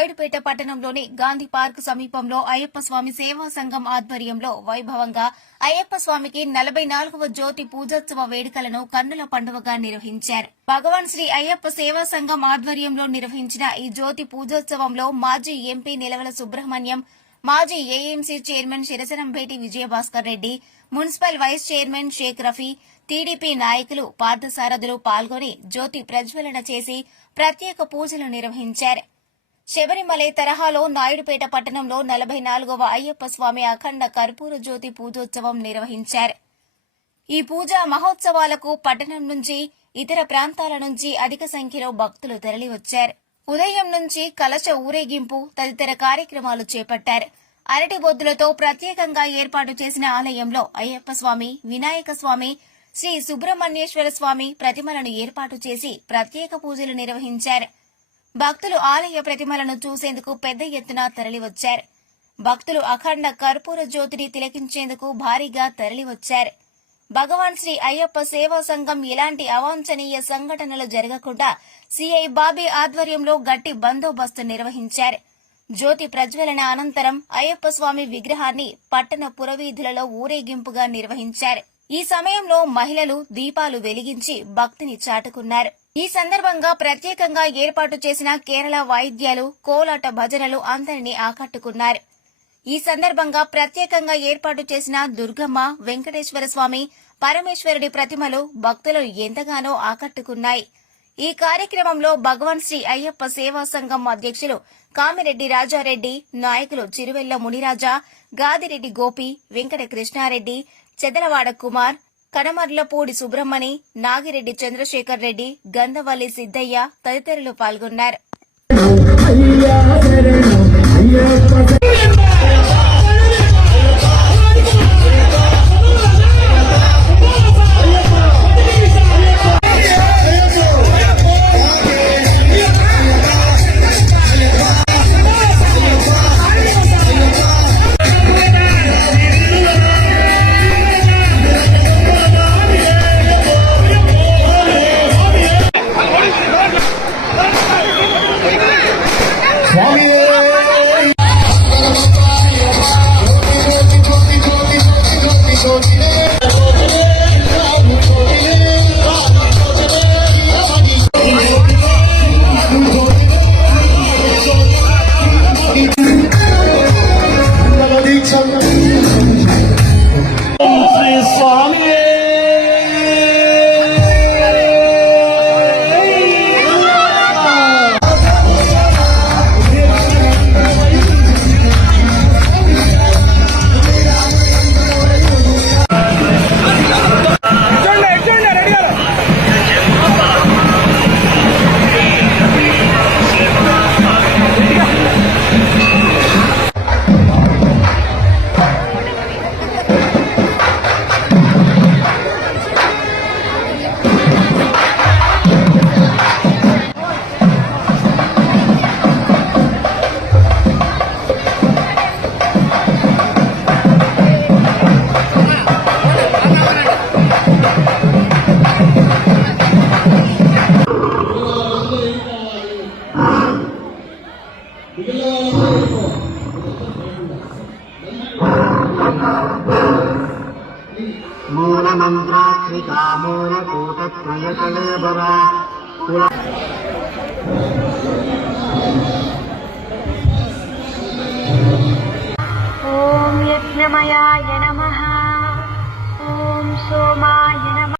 నాయుడుపేట పట్టణంలోని గాంధీ పార్క్ సమీపంలో అయ్యప్ప స్వామి సేవా సంఘం ఆధ్వర్యంలో వైభవంగా అయ్యప్ప స్వామికి 44వ జ్యోతి పూజోత్సవ వేడుకలను కన్నుల పండువగా నిర్వహించారు. భగవాన్ శ్రీ అయ్యప్ప సేవా సంఘం ఆధ్వర్యంలో నిర్వహించిన ఈ జ్యోతి పూజోత్సవంలో మాజీ ఎంపీ నిలవల సుబ్రహ్మణ్యం, మాజీ AMC chairman Sirasanampeti Vijayabhaskar Reddy, municipal vice chairman Sheikh Rafi, TDP నాయకులు, పార్థసారథులు పాల్గొని జ్యోతి ప్రజ్వలన చేసి ప్రత్యేక పూజలు నిర్వహించారు. శబరిమలై తరహాలో నాయుడుపేట పట్టణంలో 44వ అయ్యప్ప స్వామి అఖండ కర్పూర జ్యోతి పూజోత్సవం నిర్వహించారు. ఈ పూజా మహోత్సవాలకు పట్టణం నుంచి, ఇతర ప్రాంతాల నుంచి అధిక సంఖ్యలో భక్తులు తరలివచ్చారు. ఉదయం నుంచి కలశ ఊరేగింపు తదితర కార్యక్రమాలు చేపట్టారు. అరటి బొద్దులతో ప్రత్యేకంగా ఏర్పాటు చేసిన ఆలయంలో అయ్యప్ప స్వామి, వినాయక స్వామి, శ్రీ సుబ్రహ్మణ్యేశ్వర స్వామి ప్రతిమలను ఏర్పాటు చేసి ప్రత్యేక పూజలు నిర్వహించారు. భక్తులు ఆలయ ప్రతిమలను చూసేందుకు పెద్ద ఎత్తున తరలివచ్చారు. భక్తులు అఖండ కర్పూర జ్యోతిని తిలకించేందుకు భారీగా తరలివచ్చారు. భగవాన్ శ్రీ అయ్యప్ప సేవా సంఘం ఎలాంటి అవాంఛనీయ సంఘటనలు జరగకుండా సిఐ బాబీ ఆధ్వర్యంలో గట్టి బందోబస్తు నిర్వహించారు. జ్యోతి ప్రజ్వలన అనంతరం అయ్యప్ప స్వామి విగ్రహాన్ని పట్టణ పురవీధులలో ఊరేగింపుగా నిర్వహించారు. ఈ సమయంలో మహిళలు దీపాలు వెలిగించి భక్తిని చాటుకున్నారు. ఈ సందర్భంగా ప్రత్యేకంగా ఏర్పాటు చేసిన కేరళ వాయిద్యాలు, కోలాట భజనలు అందరినీ ఆకట్టుకున్నారు. ఈ సందర్భంగా ప్రత్యేకంగా ఏర్పాటు చేసిన దుర్గమ్మ, వెంకటేశ్వర స్వామి, పరమేశ్వరుడి ప్రతిమలు భక్తులను ఎంతగానో ఆకట్టుకున్నాయి. ఈ కార్యక్రమంలో భగవాన్ శ్రీ అయ్యప్ప సేవా సంఘం అధ్యక్షులు కామిరెడ్డి రాజారెడ్డి, నాయకులు చిరువెల్ల మునిరాజా, గాదిరెడ్డి గోపి, వెంకట కృష్ణారెడ్డి, చెదలవాడ కుమార్, కనమర్లపూడి సుబ్రహ్మణి, నాగిరెడ్డి చంద్రశేఖర్ రెడ్డి, గంధవల్లి సిద్దయ్య తదితరులు పాల్గొన్నారు. మూలమంత్రాక్షికా మూలకూటత్రయకళేబర ఓం యజ్ఞమయాయ నమః.